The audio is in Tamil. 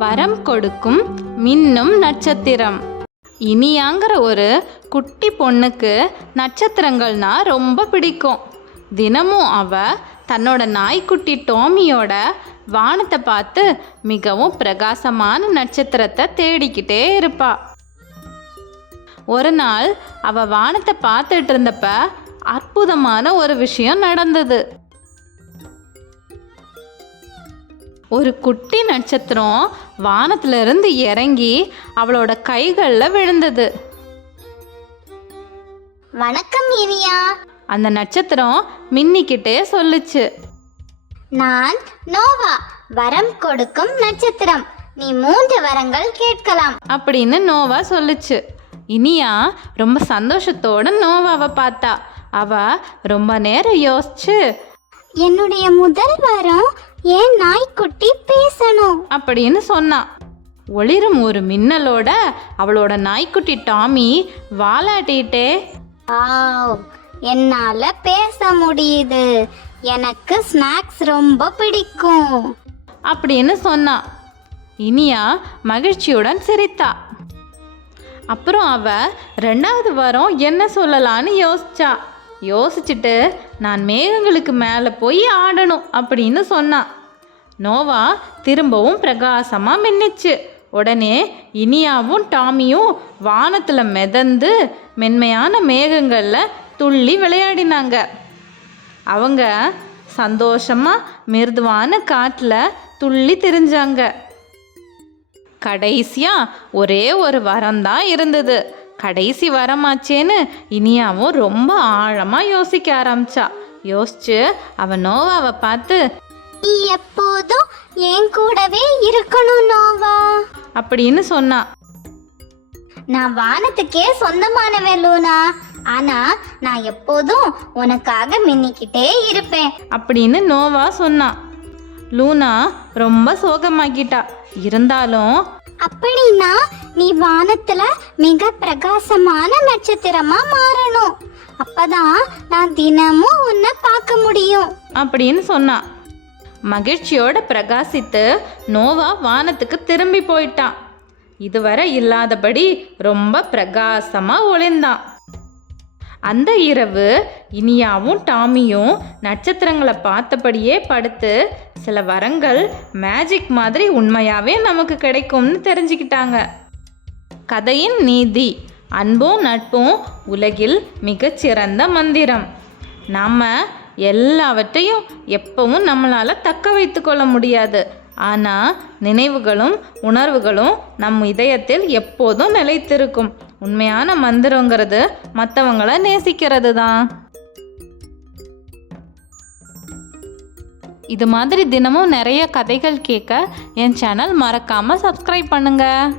வரம் கொடுக்கும் மின்னும் நட்சத்திரம். இனியாங்கிற ஒரு குட்டி பொண்ணுக்கு நட்சத்திரங்கள்னா ரொம்ப பிடிக்கும். தினமும் அவ தன்னோட நாய்க்குட்டி டோமியோட வானத்தை பார்த்து மிகவும் பிரகாசமான நட்சத்திரத்தை தேடிக்கிட்டே இருப்பா. ஒரு நாள் அவ வானத்தை பார்த்துட்டு இருந்தப்ப அற்புதமான ஒரு விஷயம் நடந்தது. ஒரு குட்டி நட்சத்திரம் வானத்திலிருந்து இறங்கி அவளோட கைகளில் விழுந்தது. வணக்கம் இனியா. அந்த நட்சத்திரம் மின்னிக்கிட்டே சொல்லுச்சு, நான் நோவா, வரம் கொடுக்கும் நட்சத்திரம். நீ 3 வரங்கள் கேட்கலாம் அப்படின்னு நோவா சொல்லுச்சு. இனியா ரொம்ப சந்தோஷத்தோட நோவாவை பார்த்தா. அவ ரொம்ப நேரம் யோசிச்சு, என்னுடைய முதல் வரம் என் நாய்க்குட்டி பேசணும் அப்படின்னு சொன்னான். ஒளிரும் ஒரு மின்னலோட அவளோட நாய்க்குட்டி டாமி வாலாட்டிகிட்டே, என்னால பேச முடியுது, எனக்கு ஸ்நாக்ஸ் ரொம்ப பிடிக்கும் அப்படின்னு சொன்னான். இனியா மகிழ்ச்சியுடன் சிரித்தா. அப்புறம் அவ 2வது வாரம் என்ன சொல்லலான்னு யோசிச்சுட்டு நான் மேகங்களுக்கு மேலே போய் ஆடணும் அப்படின்னு சொன்னான். நோவா திரும்பவும் பிரகாசமாக மின்னிச்சு. உடனே இனியாவும் டாமியும் வானத்தில் மிதந்து மென்மையான மேகங்களில் துள்ளி விளையாடினாங்க. அவங்க சந்தோஷமாக மிருதுவான காட்டில் துள்ளி திரிஞ்சாங்க. கடைசியாக ஒரே ஒரு வரம்தான் இருந்தது. கடைசி வரமாச்சேன்னு இனியாவும் ரொம்ப ஆழமாக யோசிக்க ஆரம்பிச்சா. யோசிச்சு அவ நோவாவை பார்த்து, நீ எப்போதும் என் கூடவே இருக்கணும் நோவா அப்படின்னு சொன்னா. நான் வானத்துக்கே சொந்தமானவன் லூனா, ஆனா நான் எப்போதும் உனக்காக மின்னிக்கிட்டே இருப்பேன் அப்படின்னு நோவா சொன்னா. லூனா ரொம்ப சோகமாக்கிட்டா. இருந்தாலும், அப்படின்னா நீ வானத்துல மிக பிரகாசமான நட்சத்திரமா மாறணும், அப்பதான் நான் தினமும் உன்னை பார்க்க முடியும் அப்படின்னு சொன்னா. மகிழ்ச்சியோட பிரகாசித்து நோவா வானத்துக்கு திரும்பி போயிட்டான். இதுவரை இல்லாதபடி ரொம்ப பிரகாசமா ஒளிந்தான். அந்த இரவு இனியாவும் டாமியும் நட்சத்திரங்களை பார்த்தபடியே படுத்து சில வரங்கள் மேஜிக் மாதிரி உண்மையாகவே நமக்கு கிடைக்கும்னு தெரிஞ்சுக்கிட்டாங்க. கதையின் நீதி: அன்பும் நட்பும் உலகில் மிகச்சிறந்த மந்திரம். நாம் எல்லாவற்றையும் எப்பவும் நம்மளால் தக்க வைத்து கொள்ள முடியாது. ஆனால் நினைவுகளும் உணர்வுகளும் நம் இதயத்தில் எப்போதும் நிலைத்திருக்கும். உண்மையான மந்திரங்கிறது மற்றவங்களை நேசிக்கிறது தான். இது மாதிரி தினமும் நிறைய கதைகள் கேட்க என் சேனல் மறக்காமல் சப்ஸ்கிரைப் பண்ணுங்கள்.